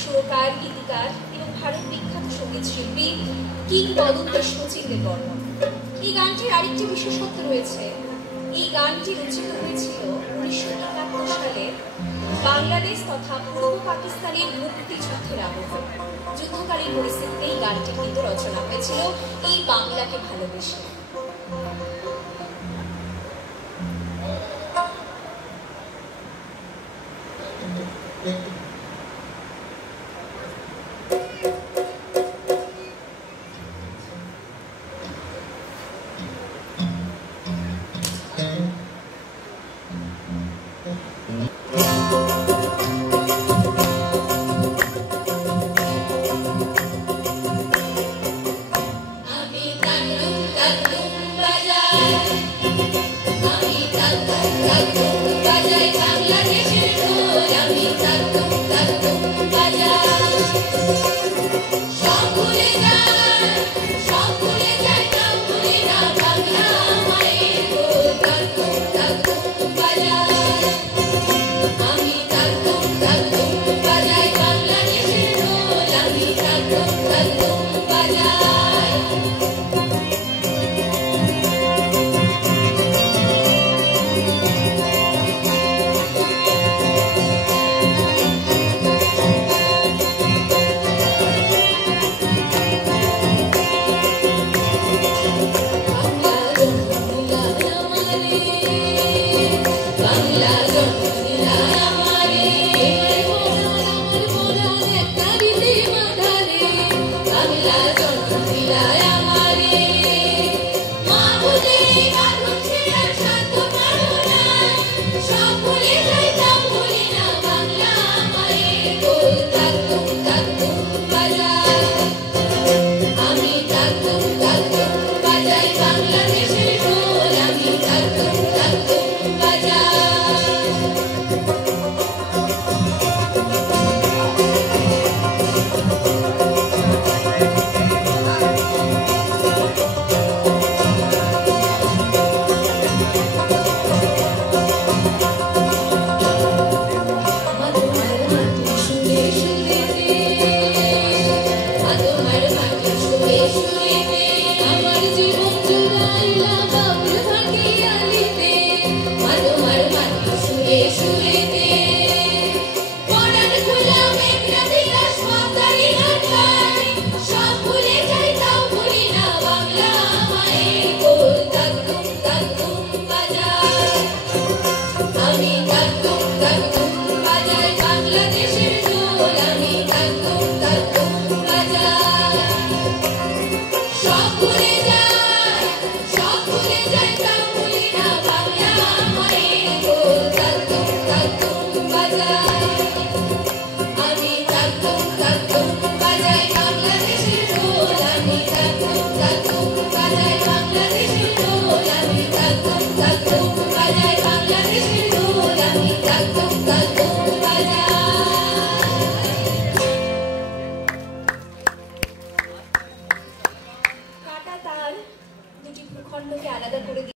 সুরকার, গীতিকার এবং ভারত বিখ্যাত সঙ্গীত শিল্পী কিংবদন্তি শচীন্দ্রের বর্ণন। এই গানটির আরেকটি বিশেষত্ব রয়েছে। এই গানটি রচিত হয়েছিল 1971 সালে বাংলাদেশ তথা পূর্ব পাকিস্তানের মুক্তিযুদ্ধের আবহে। যুদ্ধকালীন পরিস্থিতিতে এই গানটি কিন্তু রচনা হয়েছিল এই বাংলাকে ভালোবেসে। Good.